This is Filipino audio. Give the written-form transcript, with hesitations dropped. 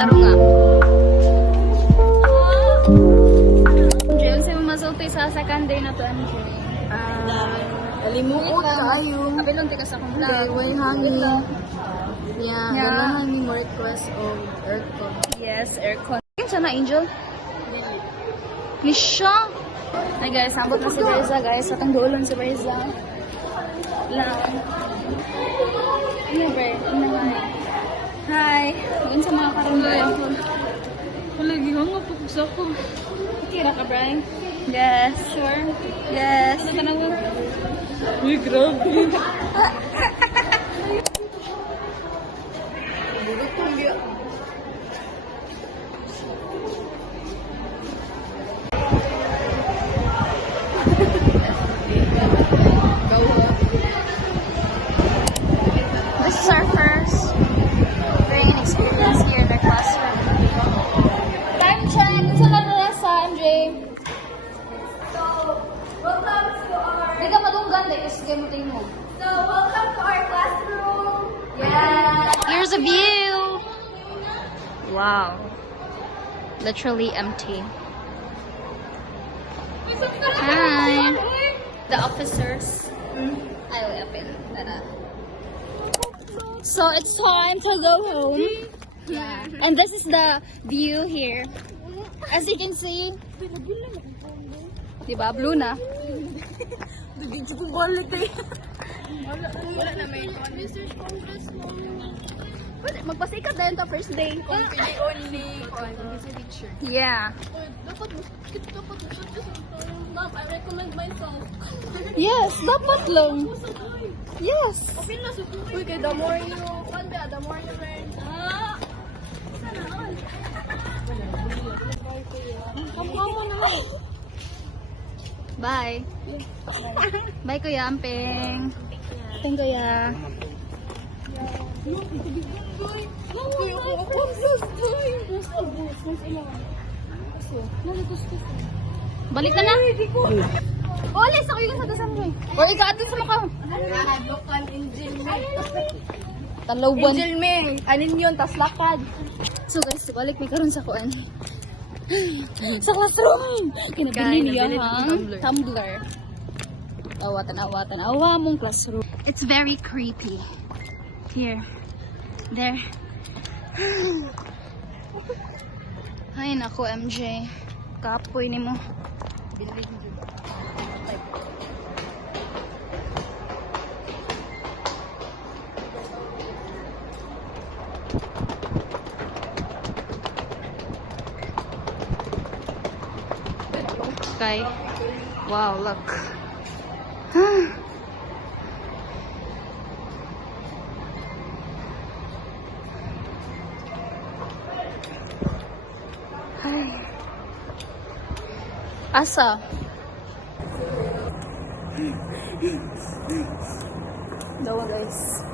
Taro nga. Diyan sa masulti sa second day na to, MJ. Alimuot kayo. Kabilong tikas akong vlog. Okay, way hangin. Yeah. Ganahan ni mo request of aircon. Yes, aircon. Yan na, Angel? Nisha. Ay guys, sambot na si Berza guys. Atang duulon si Berza. Lang. Ano ba? Ano ba? Hi. Doon sa mga karundoy. Palagi nga po sa ko. Tira ka, Brian? Yes. Sure? Yes. Ano ka na mo? Uy, grabe. This is our first training experience here in our classroom. Time check. Sa nadarasa, MJ. So, welcome to our... Hindi ka madunggan dahil kasi kayo mo. So, welcome to our classroom. Yeah. Here's a view. Wow. Literally empty. Hi. The officers. I will open that. So it's time to go home. Yeah. And this is the view here. As you can see. Diba? Blue na. Wala na may research congressman. Pwede, magpasikat na yun to first day. Only on his picture. Yeah. Dapat mo Ma'am, I recommend myself. Yes, dapat lang. Yes. Okay na, uy, kay the more you, the more you learn. Sana all. Kamu na lang. Bye. Bye, Kuya Amping. Amping, Kuya. Balik ka na. Olis, ako yung satasan mo. Or ikaw atin sa makaw. Local engine. Talawan. Angel Ming, anin yun, tas lakad. So guys, balik may karon sa kuan. Sa classroom. Kinabili niya ang tumbler. Awa mong classroom. It's very creepy. Here. There. Ay nako, MJ. Kapoy ni mo. Okay. Wow, look. Hi. Asa? Daw guys.